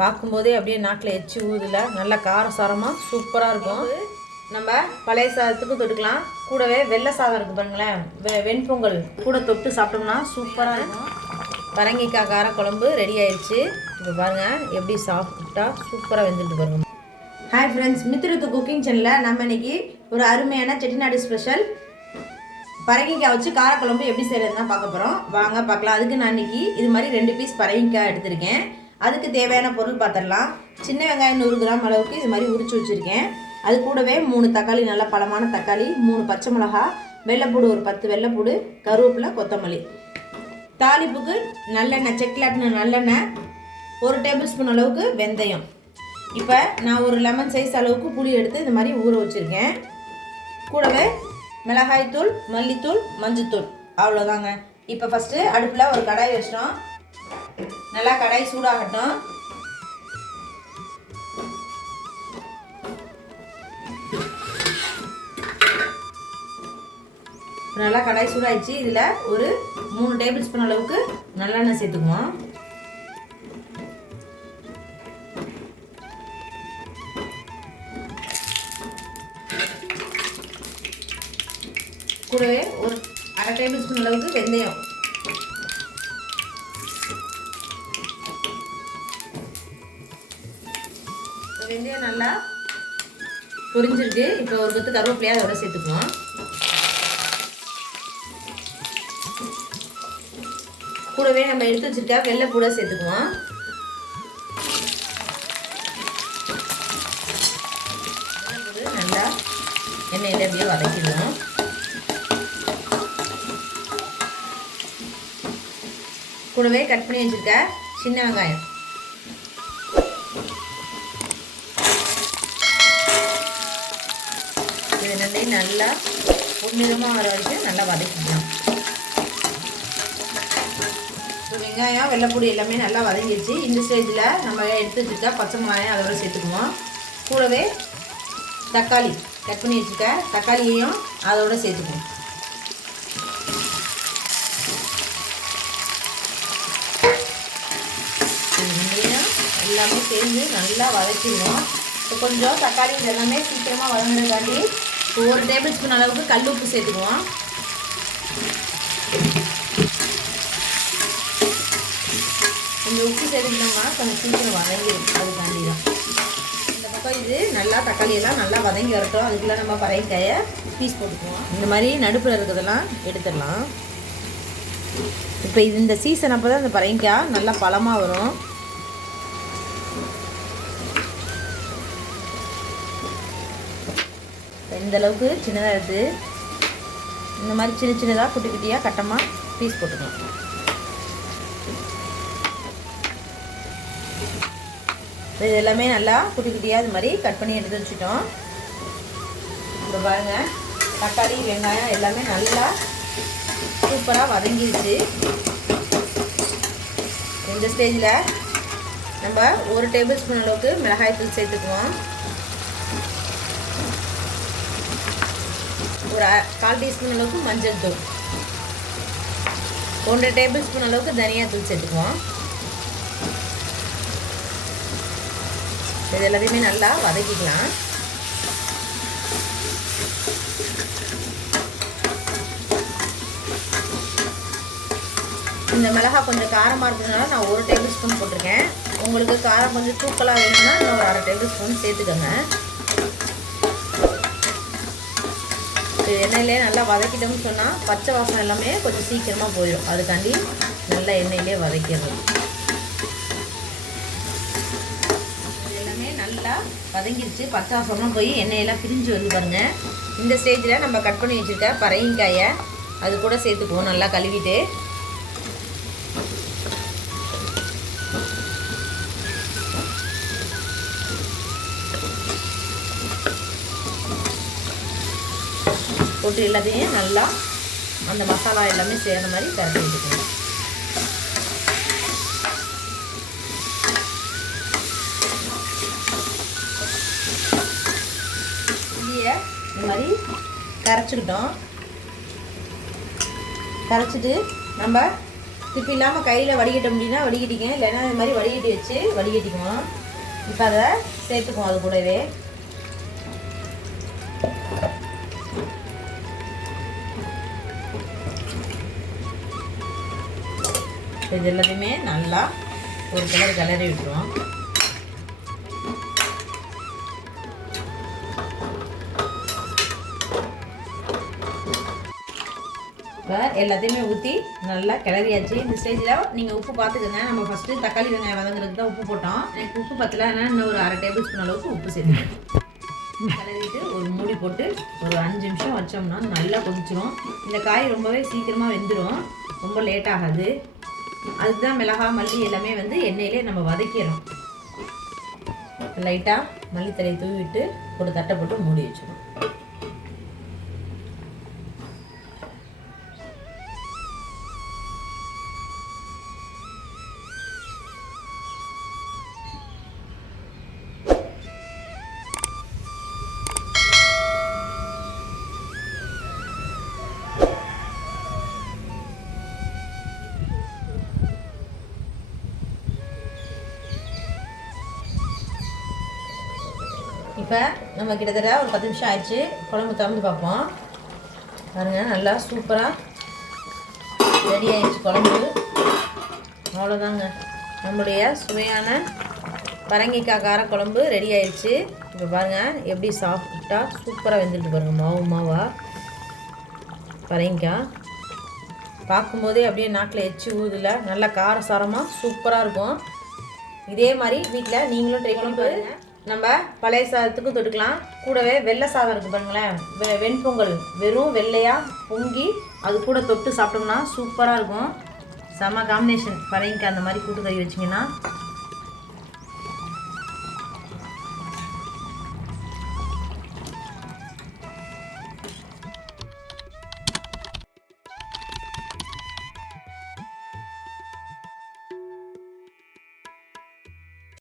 பார்க்கும்போதே அப்படியே நாக்கில் எச்சி ஊதுல நல்லா காரசாரமாக சூப்பராக இருக்கும். நம்ம பழைய சாதத்துக்கு தொட்டுக்கலாம். கூடவே வெள்ளை சாதம் இருக்குது பாருங்களேன், வெண்பொங்கல் கூட தொட்டு சாப்பிட்டோம்னா சூப்பராக இருக்கும். பரங்கிக்காய் கார குழம்பு ரெடி ஆயிடுச்சு. இப்போ பாருங்கள் எப்படி சாப்பிட்டா சூப்பராக வெந்துட்டு பாருங்க. ஹாய் ஃப்ரெண்ட்ஸ், மித்ருத்து குக்கிங் சேனலில் நம்ம இன்னைக்கு ஒரு அருமையான செட்டிநாடு ஸ்பெஷல் பரங்கிக்காய் வச்சு காரக்குழம்பு எப்படி செய்கிறதுனா பார்க்க போகிறோம். வாங்க பார்க்கலாம். அதுக்கு நான் இன்னைக்கு இது மாதிரி 2 பீஸ் பரங்கிக்காய் எடுத்திருக்கேன். அதுக்கு தேவையான பொருள் பார்த்துடலாம். சின்ன வெங்காயம் 100 கிராம் அளவுக்கு இது மாதிரி உரிச்சு வச்சுருக்கேன். அது கூடவே 3 தக்காளி, நல்ல பழமான தக்காளி, 3 பச்சை மிளகா, வெள்ளைப்பூடு ஒரு 10 வெள்ளைப்பூடு, கருவேப்பிலை, கொத்தமல்லி. தாளிப்புக்கு நல்லெண்ணெய், செக்லாட்னு நல்லெண்ணெய், 1 டேபிள் ஸ்பூன் அளவுக்கு வெந்தயம். இப்போ நான் ஒரு லெமன் சைஸ் அளவுக்கு புளி எடுத்து இந்த மாதிரி ஊற வச்சுருக்கேன். கூடவே மிளகாய்த்தூள், மல்லித்தூள், மஞ்சத்தூள், அவ்வளோதாங்க. இப்போ ஃபஸ்ட்டு அடுப்பில் ஒரு கடாய் வச்சிட்டோம். நல்லா கடாய் சூடாகட்டும். நல்லா கடாய் சூடாயிடுச்சு. இதில் ஒரு 3 டேபிள் ஸ்பூன் அளவுக்கு நல்லெண்ணெய் சேர்த்துக்குவோம். கூடவே ஒரு 1/2 டேபிள் ஸ்பூன் அளவுக்கு வெந்தயம். வெந்தயம் நல்லா பொரிஞ்சிருக்கு. இப்போ ஒரு கொத்து கருவேப்பிலையை அதோட சேர்த்துக்குவோம். கூடவே நம்ம எடுத்து வச்சிருக்க வெள்ளைப்பூடை சேர்த்துக்குவோம். நல்லா எண்ணெயில் அப்படியே வதக்கிடுவோம். கூடவே கட் பண்ணி வச்சிருக்க சின்ன வெங்காயம், இது ரெண்டையும் நல்லா பொன்னிறமாக வர வரைக்கும் நல்லா வதக்கிக்கலாம். வெங்காயம், வெள்ளைப்பூடி எல்லாமே நல்லா வதங்கிடுச்சு. இந்த ஸ்டேஜில் நம்ம எடுத்து வச்சுருக்க பச்சை மிளகாயம் அதோட சேர்த்துக்குவோம். கூடவே தக்காளி கட் பண்ணி வச்சுருக்க தக்காளியையும் அதோட சேர்த்துக்குவோம். எல்லாமே சேர்ந்து நல்லா வதக்கிடுவோம். இப்போ கொஞ்சம் தக்காளி இதெல்லாமே சீக்கிரமாக வதங்குறதுக்காண்டி 1 டேபிள் ஸ்பூன் அளவுக்கு கல் உப்பு சேர்த்துக்குவோம். கொஞ்சம் உப்பு சேர்த்துக்கிட்டோம்னா கொஞ்சம் சீக்கிரம் வதங்கிடும். அதுக்காண்டி தான் இந்த பக்கம் இது நல்லா தக்காளியெல்லாம் நல்லா வதங்கி வரட்டும். அதுக்குள்ளே நம்ம பரங்கிக்காயை பீஸ் போட்டுக்குவோம். இந்த மாதிரி நடுப்பில் இருக்கிறதெல்லாம் எடுத்துடலாம். இப்போ இந்த சீசன் அப்போ தான் இந்த பரங்கிக்காய் நல்லா பழமாக வரும். இந்த அளவுக்கு சின்னதாக எடுத்து இந்த மாதிரி சின்ன சின்னதாக குட்டி குட்டியாக கட்டமாக பீஸ் போட்டுக்கலாம். இது எல்லாமே நல்லா குட்டி குட்டியாக இது மாதிரி கட் பண்ணி எடுத்து வச்சுட்டோம். இப்போ பாருங்கள், தக்காளி, வெங்காயம் எல்லாமே நல்லா சூப்பராக வதங்கிடுச்சு. இந்த ஸ்டேஜில் நம்ம 1 டேபிள் ஸ்பூன் அளவுக்கு மிளகாய்த்தூள் சேர்த்துக்குவோம். ஒரு 1/4 டீஸ்பூன் அளவுக்கு மஞ்சள் தூள், 1 டேபிள் ஸ்பூன் அளவுக்கு தனியாத்தூள் சேர்த்துக்குவோம். இது எல்லாத்தையுமே நல்லா வதக்கிக்கலாம். இந்த மிளகாய் கொஞ்சம் காரமாக இருக்கிறதுனால நான் 1 டேபிள் ஸ்பூன் போட்டிருக்கேன். உங்களுக்கு காரம் கொஞ்சம் தூக்கலாக வேணும்னா இன்னும் ஒரு 1/2 டேபிள் ஸ்பூன் சேர்த்துக்கோங்க. எண்ணெயிலே நல்லா வதக்கிட்டோம்னு சொன்னால் பச்சை வாசம் எல்லாமே கொஞ்சம் சீக்கிரமாக போயிடும். அதுக்காண்டி நல்லா எண்ணெயிலே வதக்கிடணும். எல்லாமே நல்லா வதங்கிடுச்சு. பச்சை வாசம்லாம் போய் எண்ணெயெல்லாம் பிரிஞ்சு வந்து பாருங்கள். இந்த ஸ்டேஜில் நம்ம கட் பண்ணி வச்சுருக்க பரங்கிக்காயை அது கூட சேர்த்துக்குவோம். நல்லா கழுவிட்டு போட்டு எல்லாத்தையும் நல்லா அந்த மசாலா எல்லாமே சேர்கிற மாதிரி பரட்டி வச்சுக்கணும். இதையை இந்த மாதிரி கரைச்சிக்கிட்டோம். கரைச்சிட்டு நம்ம திப்பி இல்லாமல் கையில் வடிகட்ட முடியும்னா வடிகட்டிங்க, இல்லைன்னா இது மாதிரி வடிகட்டி வச்சு வடிகட்டிக்குவோம். இப்போ அதை சேர்த்துக்குவோம் அது கூடவே. இது எல்லாத்தையுமே நல்லா ஒரு கிளறி விட்டுருவோம். இப்போ எல்லாத்தையுமே ஊற்றி நல்லா கிளறியாச்சு. இந்த ஸ்டேஜில் நீங்கள் உப்பு பார்த்துக்கோங்க. நம்ம ஃபஸ்ட்டு தக்காளி வெங்காயம் வதங்குறதுக்கு தான் உப்பு போட்டோம். எனக்கு உப்பு பத்தல, ஆனால் இன்னும் ஒரு 1/2 டேபிள் ஸ்பூன் அளவுக்கு உப்பு சேர்த்துக்கேன். கிளறிட்டு ஒரு மூடி போட்டு ஒரு 5 நிமிஷம் வச்சோம்னா நல்லா கொதிச்சிடும். இந்த காய் ரொம்பவே சீக்கிரமாக வெந்துடும், ரொம்ப லேட் ஆகாது. அதுக்கு தான் மிளகாய் மல்லி எல்லாமே வந்து எண்ணெயிலே நம்ம வதக்கிடுறோம். லைட்டாக மல்லித்தலையை தூவிட்டு ஒரு தட்டை போட்டு மூடி வச்சிடும். இப்போ நம்ம கிட்டத்தட்ட ஒரு 10 நிமிஷம் ஆயிடுச்சு. குழம்பு திறந்து பார்ப்போம். பாருங்கள், நல்லா சூப்பராக ரெடி ஆயிடுச்சு குழம்பு. அவ்வளோதாங்க, நம்மளுடைய சுவையான பரங்கிக்காய் கார குழம்பு ரெடி ஆயிடுச்சு. இப்போ பாருங்கள் எப்படி சாஃப்டாக சூப்பராக வெந்துருக்கு பாருங்கள். மாவாக பரங்கிக்காய் பார்க்கும்போதே அப்படியே நாக்கில் எச்சி ஊதுல. நல்லா காரசாரமாக சூப்பராக இருக்கும். இதே மாதிரி வீட்டில் நீங்களும் ட்ரை பண்ணி பாருங்கள். நம்ம பழைய சாதத்துக்கும் தொட்டுக்கலாம். கூடவே வெள்ளை சாதம் இருக்குது பாருங்களேன், வெண்பொங்கல் வெறும் வெள்ளையாக பொங்கி அது கூட தொட்டு சாப்பிட்டோம்னா சூப்பராக இருக்கும். செம்ம காம்பினேஷன். பரங்கிக்காய் அந்த மாதிரி கூட்டு கறி வச்சிங்கன்னா